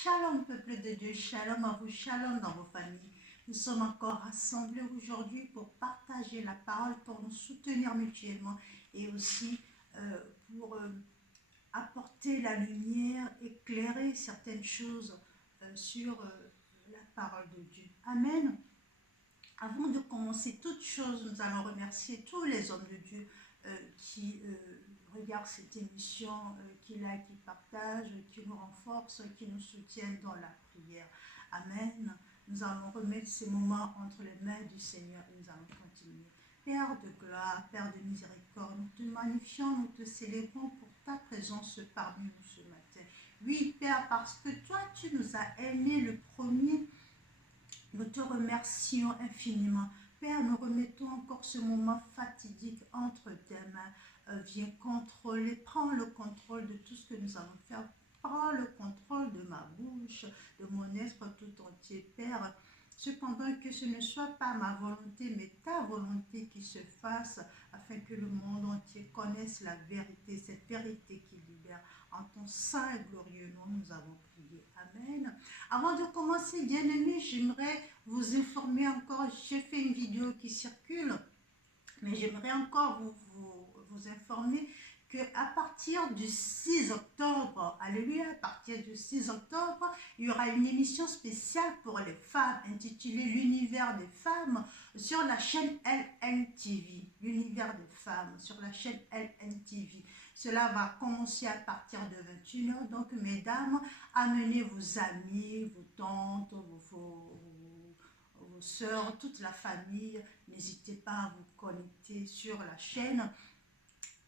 Shalom peuple de Dieu, shalom à vous, shalom dans vos familles. Nous sommes encore rassemblés aujourd'hui pour partager la parole, pour nous soutenir mutuellement et aussi pour apporter la lumière, éclairer certaines choses sur la parole de Dieu. Amen. Avant de commencer toute chose, nous allons remercier tous les hommes de Dieu qui regardent cette émission, qui like, qui partagent, qui nous renforcent, qui nous soutiennent dans la prière. Amen. Nous allons remettre ces moments entre les mains du Seigneur et nous allons continuer. Père de gloire, Père de miséricorde, nous te magnifions, nous te célébrons pour ta présence parmi nous ce matin. Oui, Père, parce que toi, tu nous as aimés le premier. Nous te remercions infiniment. Père, nous remettons encore ce moment fatidique entre tes mains. Viens contrôler, prends le contrôle de tout ce que nous allons faire. Prends le contrôle de ma bouche, de mon être tout entier, Père. Cependant que ce ne soit pas ma volonté, mais ta volonté qui se fasse, afin que le monde entier connaisse la vérité, cette vérité qui libère. En ton saint et glorieux nom, nous avons prié. Amen. Avant de commencer, bien-aimés, j'aimerais vous informer encore, j'ai fait une vidéo qui circule, mais j'aimerais encore vous informer qu'à partir du 6 octobre, alléluia, à partir du 6 octobre, il y aura une émission spéciale pour les femmes intitulée L'univers des femmes sur la chaîne LNTV. L'univers des femmes sur la chaîne LNTV. Cela va commencer à partir de 21h. Donc, mesdames, amenez vos amis, vos tantes, vos soeurs, toute la famille. N'hésitez pas à vous connecter sur la chaîne.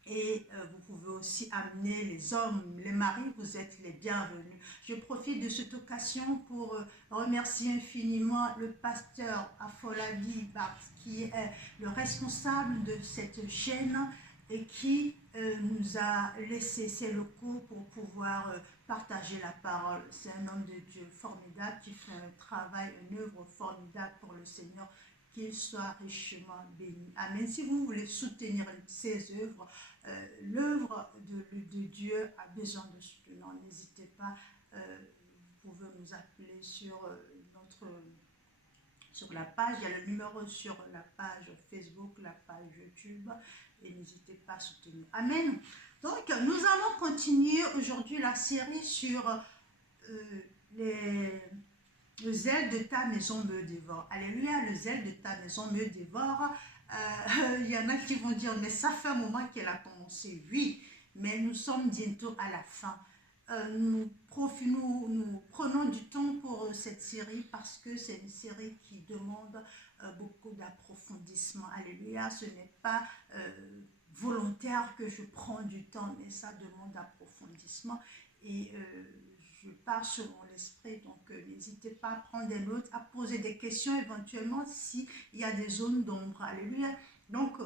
Et vous pouvez aussi amener les hommes, les maris, vous êtes les bienvenus. Je profite de cette occasion pour remercier infiniment le pasteur Afolabi Bart, qui est le responsable de cette chaîne et qui nous a laissé ses locaux pour pouvoir partager la parole. C'est un homme de Dieu formidable qui fait un travail, une œuvre formidable pour le Seigneur. Qu'il soit richement béni. Amen. Si vous voulez soutenir ces œuvres, l'œuvre de Dieu a besoin de soutenance. N'hésitez pas, vous pouvez nous appeler sur la page. Il y a le numéro sur la page Facebook, la page YouTube, et n'hésitez pas à soutenir. Amen. Donc, nous allons continuer aujourd'hui la série sur le zèle de ta maison me dévore. Alléluia, le zèle de ta maison me dévore. Il y en a qui vont dire, mais ça fait un moment qu'elle a commencé. Oui, mais nous sommes bientôt à la fin. Nous prenons du temps pour cette série parce que c'est une série qui demande beaucoup d'approfondissement. Alléluia, ce n'est pas volontaire que je prends du temps, mais ça demande approfondissement. Et je pars selon l'esprit, donc n'hésitez pas à prendre des notes, à poser des questions éventuellement s'il y a des zones d'ombre. Alléluia. Donc,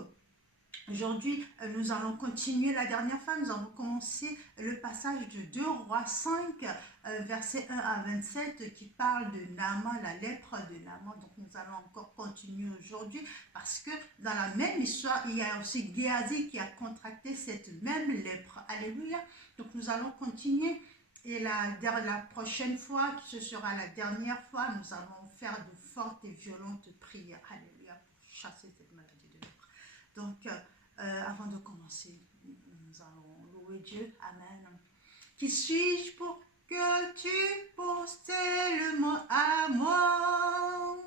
aujourd'hui, nous allons continuer. La dernière fois, nous avons commencé le passage de 2 Rois 5, versets 1 à 27, qui parle de Naaman, la lèpre de Naaman. Donc, nous allons encore continuer aujourd'hui, parce que dans la même histoire, il y a aussi Géasi qui a contracté cette même lèpre. Alléluia. Donc, nous allons continuer. Et la prochaine fois, ce sera la dernière fois, nous allons faire de fortes et violentes prières. Alléluia, pour chasser cette maladie de lèpre. Donc, avant de commencer, nous allons louer Dieu. Amen. Qui suis-je pour que tu penses tellement à moi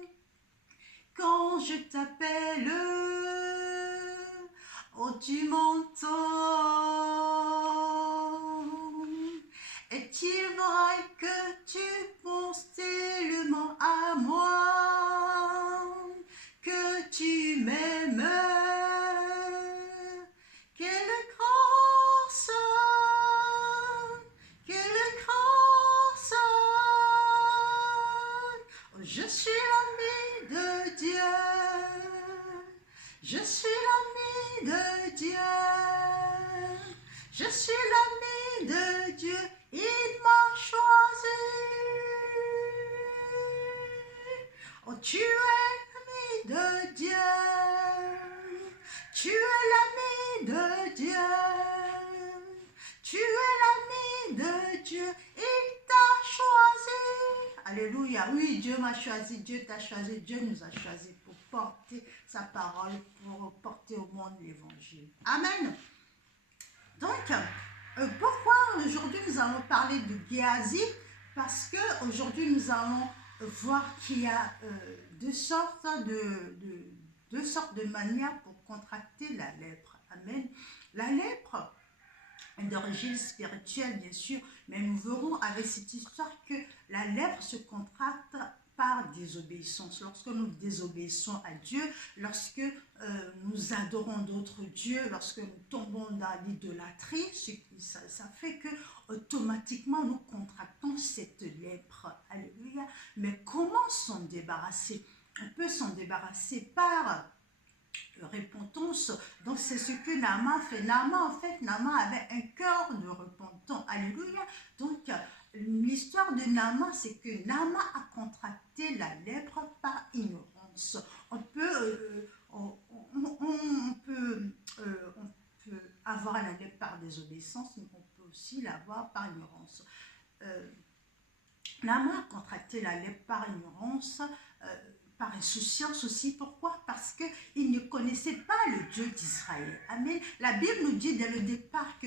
quand je t'appelle? Oh, tu m'entends. Est-il vrai que tu penses tellement à moi, que tu m'aimes? Quelle grâce, quelle grâce! Oh, je suis l'ami de Dieu, je suis l'ami de Dieu, je suis l'ami de Dieu. Il m'a choisi. Oh, tu es l'ami de Dieu. Tu es l'ami de Dieu. Tu es l'ami de Dieu. Il t'a choisi. Alléluia. Oui, Dieu m'a choisi, Dieu t'a choisi, Dieu nous a choisi pour porter sa parole, pour porter au monde l'évangile. Amen. Donc, pourquoi aujourd'hui nous allons parler de Géasi? Parce que aujourd'hui nous allons voir qu'il y a deux sortes de manières pour contracter la lèpre. Amen. La lèpre est d'origine spirituelle, bien sûr, mais nous verrons avec cette histoire que la lèpre se contracte par désobéissance. Lorsque nous désobéissons à Dieu, lorsque nous adorons d'autres dieux, lorsque nous tombons dans l'idolâtrie, ça fait que automatiquement nous contractons cette lèpre. Alléluia. Mais comment s'en débarrasser? On peut s'en débarrasser par repentance. Donc c'est ce que Naaman fait. Naaman avait un cœur de repentant. Alléluia. Donc l'histoire de Naaman, c'est que Naaman a contracté la lèpre par ignorance. On peut avoir la lèpre par désobéissance, mais on peut aussi l'avoir par ignorance. Naaman a contracté la lèpre par ignorance, par insouciance aussi. Pourquoi? Parce qu'il ne connaissait pas le Dieu d'Israël. Amen. La Bible nous dit dès le départ que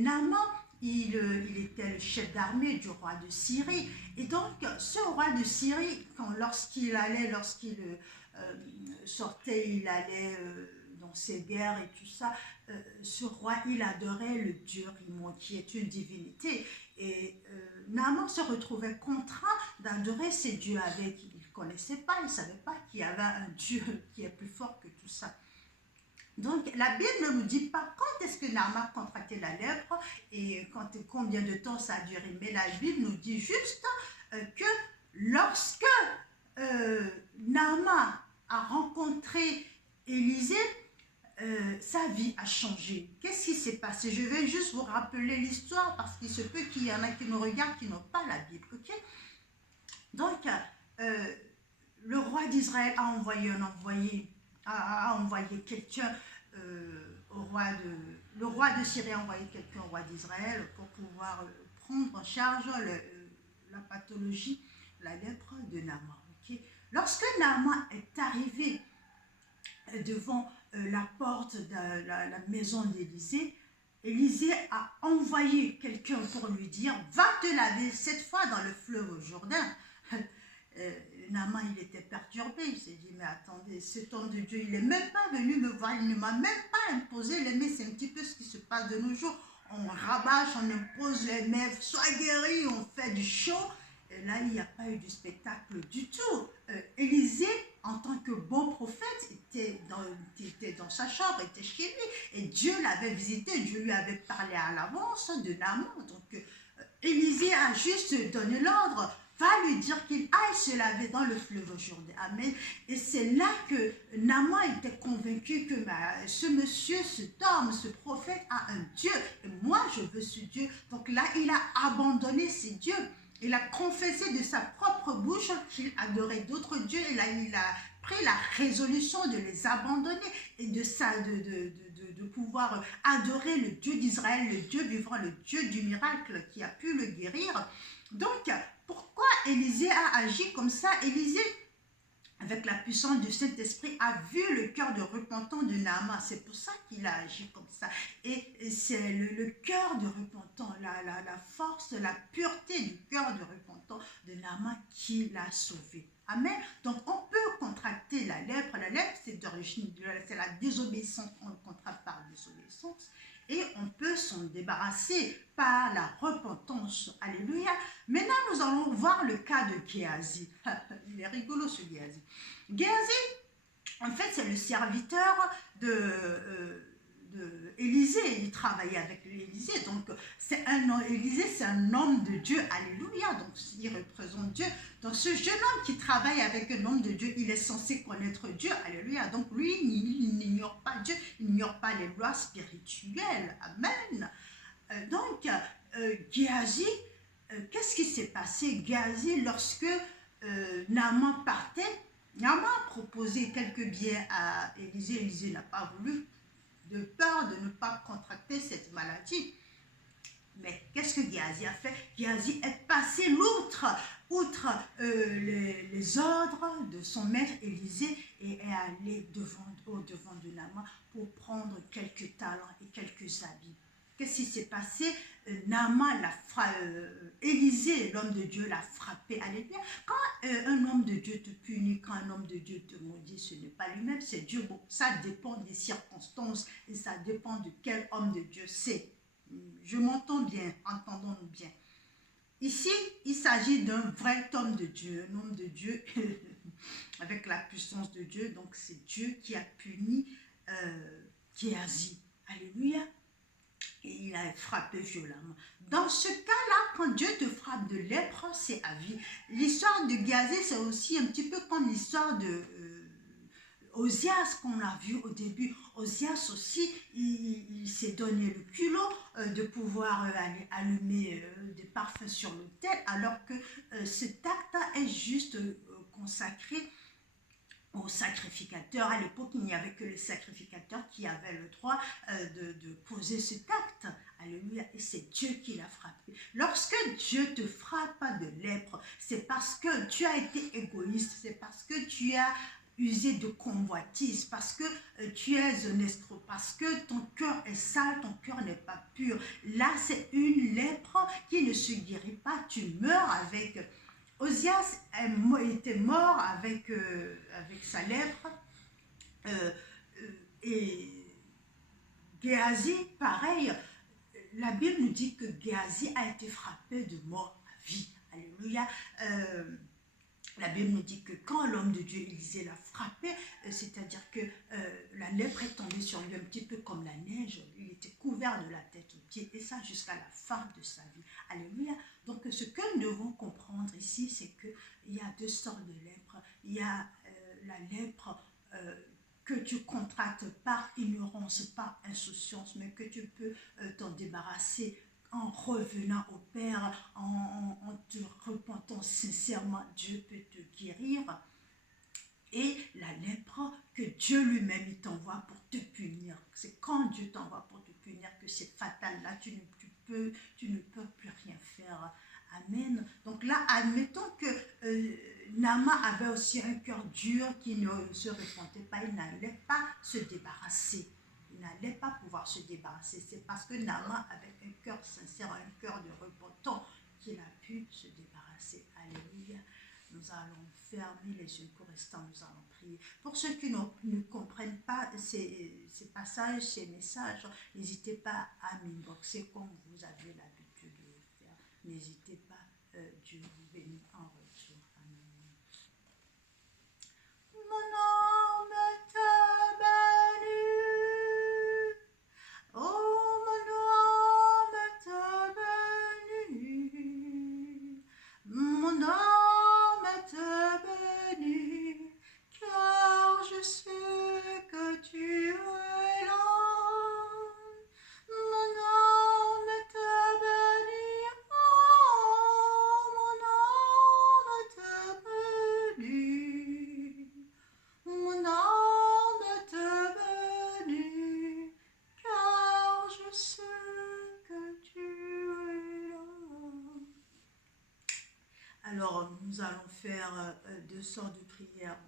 Naaman, il était le chef d'armée du roi de Syrie. Et donc, ce roi de Syrie, lorsqu'il sortait, il allait dans ses guerres et tout ça, ce roi, il adorait le dieu Rimmon, qui est une divinité. Et Naaman se retrouvait contraint d'adorer ces dieux avec qui il ne connaissait pas, il ne savait pas qu'il y avait un Dieu qui est plus fort que tout ça. Donc, la Bible ne nous dit pas quand est-ce que Naaman a contracté la lèpre et combien de temps ça a duré. Mais la Bible nous dit juste que lorsque Naaman a rencontré Élisée, sa vie a changé. Qu'est-ce qui s'est passé? Je vais juste vous rappeler l'histoire parce qu'il se peut qu'il y en a qui nous regardent qui n'ont pas la Bible. Ok? Donc, le roi d'Israël a envoyé quelqu'un le roi de Syrie a envoyé quelqu'un au roi d'Israël pour pouvoir prendre en charge la pathologie, la lèpre de Naaman. Okay? Lorsque Naaman est arrivé devant la porte de la maison d'Élisée, Élisée a envoyé quelqu'un pour lui dire « Va te laver cette fois dans le fleuve Jourdain ». Naaman, il était perturbé, il s'est dit, mais attendez, cet homme de Dieu, il n'est même pas venu me voir, il ne m'a même pas imposé les mains, c'est un petit peu ce qui se passe de nos jours, on rabâche, on impose les mains, sois guéri, on fait du show, et là, il n'y a pas eu de spectacle du tout. Élisée, en tant que bon prophète, était dans sa chambre, était chez lui, et Dieu l'avait visité, Dieu lui avait parlé à l'avance de Naaman, donc Élisée a juste donné l'ordre, va lui dire qu'il aille se laver dans le fleuve Jourdain. Amen. Et c'est là que Naaman était convaincu que ce monsieur, cet homme, ce prophète a un Dieu. Et moi, je veux ce Dieu. Donc là, il a abandonné ses dieux. Il a confessé de sa propre bouche qu'il adorait d'autres dieux. Et là, il a pris la résolution de les abandonner et de pouvoir adorer le Dieu d'Israël, le Dieu vivant, le Dieu du miracle qui a pu le guérir. Donc, pourquoi Élisée a agi comme ça? Élisée, avec la puissance du Saint-Esprit, a vu le cœur de repentant de Naaman. C'est pour ça qu'il a agi comme ça. Et c'est le cœur de repentant, la force, la pureté du cœur de repentant de Naaman qui l'a sauvé. Amen. Donc, on peut contracter la lèpre. La lèpre, c'est d'origine, c'est la désobéissance. On le contracte par désobéissance. Et on peut s'en débarrasser par la repentance. Alléluia. Maintenant, nous allons voir le cas de Géasi. Il est rigolo ce Géasi. Géasi, en fait, c'est le serviteur Élisée. Il travaillait avec Élisée. Donc, Élisée, c'est un homme de Dieu. Alléluia. Donc, il représente Dieu. Donc, ce jeune homme qui travaille avec un homme de Dieu, il est censé connaître Dieu. Alléluia. Donc, lui, il n'ignore pas Dieu. Il n'ignore pas les lois spirituelles. Amen. Donc, Géasi, qu'est-ce qui s'est passé? Géasi, lorsque Naaman partait, Naaman a proposé quelques biens à Élisée. Élisée n'a pas voulu, de peur de ne pas contracter cette maladie. Mais qu'est-ce que Géasi a fait? Géasi est passé l'outre outre les ordres de son maître Élisée, et est allé au-devant de Naaman pour prendre quelques talents et quelques habits. Qu'est-ce qui s'est passé? Naaman, Élisée, l'homme de Dieu, l'a frappé. Alléluia. Quand un homme de Dieu te punit, quand un homme de Dieu te maudit, ce n'est pas lui-même, c'est Dieu. Bon, ça dépend des circonstances et ça dépend de quel homme de Dieu c'est. Je m'entends bien, entendons-nous bien. Ici, il s'agit d'un vrai homme de Dieu, un homme de Dieu avec la puissance de Dieu. Donc, c'est Dieu qui a puni Géasi. Alléluia. Et il a frappé violemment. Dans ce cas-là, quand Dieu te frappe de lèpre, c'est à vie. L'histoire de Géasi, c'est aussi un petit peu comme l'histoire de Osias qu'on a vu au début. Osias aussi, il s'est donné le culot de pouvoir aller allumer des parfums sur l'autel, alors que cet acte est juste consacré aux sacrificateurs. À l'époque, il n'y avait que les sacrificateurs qui avaient le droit de poser cet acte. Alléluia. Et c'est Dieu qui l'a frappé. Lorsque Dieu te frappe de lèpre, c'est parce que tu as été égoïste, c'est parce que tu as usé de convoitise, parce que tu es un escroc, parce que ton cœur est sale, ton cœur n'est pas pur. Là, c'est une lèpre qui ne se guérit pas. Tu meurs avec... Osias était mort avec sa lèpre, et Géasi, pareil. La Bible nous dit que Géasi a été frappé de mort à vie. Alléluia. La Bible nous dit que quand l'homme de Dieu Élisée l'a frappé, c'est-à-dire que la lèpre est tombée sur lui un petit peu comme la neige, il était couvert de la tête aux pieds, et ça jusqu'à la fin de sa vie. Alléluia. Donc ce que nous devons comprendre ici, c'est qu'il y a deux sortes de lèpre. Il y a la lèpre que tu contractes par ignorance, par insouciance, mais que tu peux t'en débarrasser en revenant au Père, en te repentant sincèrement. Dieu peut te guérir. Et la lèpre que Dieu lui-même t'envoie pour te punir. C'est quand Dieu t'envoie pour te punir que c'est fatal. Là, tu ne peux plus rien faire. Amen. Donc là, admettons que Naaman avait aussi un cœur dur qui ne se repentait pas. Il n'allait pas se débarrasser. Il n'allait pas pouvoir se débarrasser. C'est parce que Naaman avait un cœur sincère, un cœur de repentant qu'il a pu se débarrasser. Alléluia. Nous allons fermer les yeux pour rester, nous allons prier. Pour ceux qui ne comprennent pas ces passages, ces messages, n'hésitez pas à m'inboxer comme vous avez l'habitude de le faire. N'hésitez pas, Dieu vous bénit en retour. Amen. Mon âme te bénit. Oh, mon âme te bénit. Mon âme te bénit, car je sais que tu es là. Mon âme te bénit, oh, mon âme te bénit. Mon âme te bénit, car je sais que tu es là. Alors, nous allons faire deux sortes de prières.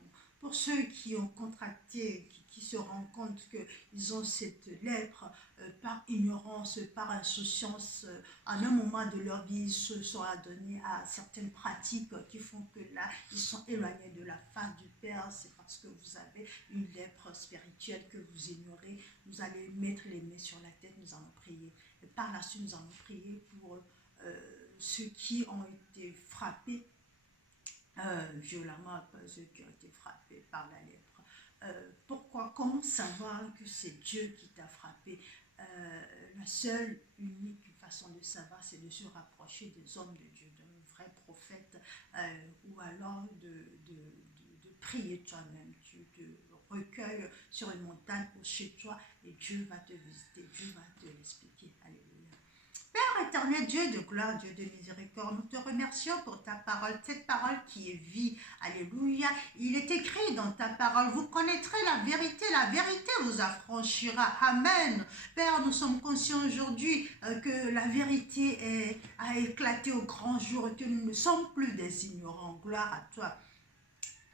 Pour ceux qui ont contracté, qui se rendent compte qu'ils ont cette lèpre par ignorance, par insouciance, à un moment de leur vie, ils se sont adonnés à certaines pratiques qui font que là, ils sont éloignés de la face du Père. C'est parce que vous avez une lèpre spirituelle que vous ignorez. Vous allez mettre les mains sur la tête, nous allons prier. Et par la suite, nous allons prier pour ceux qui ont été frappés violemment, ceux qui ont été frappés par la lèpre. Pourquoi? Comment savoir que c'est Dieu qui t'a frappé? La seule, unique façon de savoir, c'est de se rapprocher des hommes de Dieu, d'un vrai prophète, ou alors de prier toi-même. Tu te recueilles sur une montagne ou chez toi et Dieu va te visiter, Dieu va te l'expliquer. Alléluia. Père éternel, Dieu de gloire, Dieu de miséricorde, nous te remercions pour ta parole, cette parole qui est vie. Alléluia. Il est écrit dans ta parole, vous connaîtrez la vérité vous affranchira. Amen. Père, nous sommes conscients aujourd'hui que la vérité a éclaté au grand jour et que nous ne sommes plus des ignorants. Gloire à toi.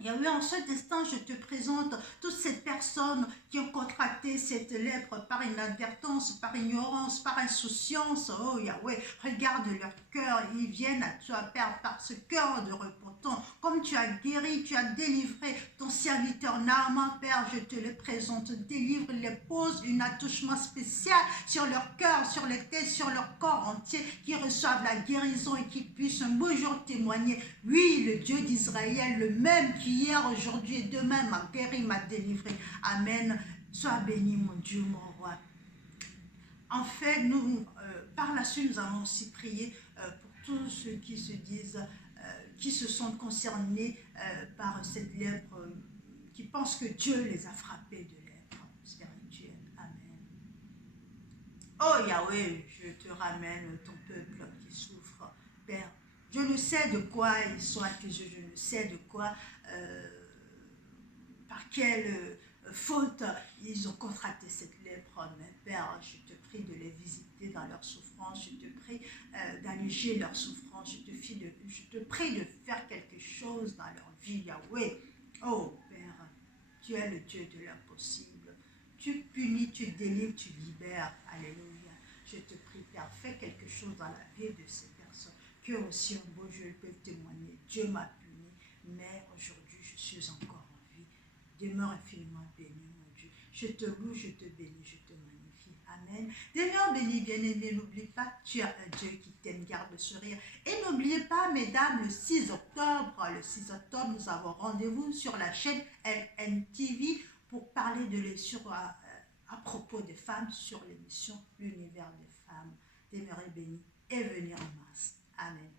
Et oui, en cet instant, je te présente toutes ces personnes qui ont contracté cette lèpre par inadvertance, par ignorance, par insouciance. Oh Yahweh, regarde leur cœur. Ils viennent à toi, Père, par ce cœur de repentant. Comme tu as guéri, tu as délivré ton serviteur Naaman, Père, je te le présente. Délivre, les pose un attouchement spécial sur leur cœur, sur les têtes, sur leur corps entier, qui reçoivent la guérison et qui puissent un beau jour témoigner. Oui, le Dieu d'Israël, le même qui hier, aujourd'hui et demain m'a guéri, m'a délivré. Amen. Sois béni, mon Dieu, mon roi. En fait, nous, par la suite, nous allons aussi prier pour tous ceux qui se disent, qui se sont concernés par cette lèpre, qui pensent que Dieu les a frappés de lèpre spirituelle. Amen. Oh Yahweh, je te ramène ton peuple qui souffre, Père. Je ne sais de quoi ils sont accusés, je ne sais de quoi, par quelle faute ils ont contracté cette lèpre. Mais Père, je te prie de les visiter dans leur souffrance, je te prie d'alléger leur souffrance, je te prie de faire quelque chose dans leur vie, Yahweh. Oh Père, tu es le Dieu de l'impossible. Tu punis, tu délivres, tu libères. Alléluia. Je te prie, Père, fais quelque chose dans la vie de ces personnes. Que aussi un beau Dieu peut témoigner. Dieu m'a puni, mais aujourd'hui je suis encore en vie. Demeure infiniment béni, mon Dieu. Je te loue, je te bénis, je te magnifie. Amen. Demeure béni, bien-aimé. N'oublie pas, tu as un Dieu qui t'aime, garde le sourire. Et n'oubliez pas, mesdames, le 6 octobre, nous avons rendez-vous sur la chaîne LNTV pour parler à propos des femmes sur l'émission L'univers des femmes. Demeurez bénis et venez en masse. Amen.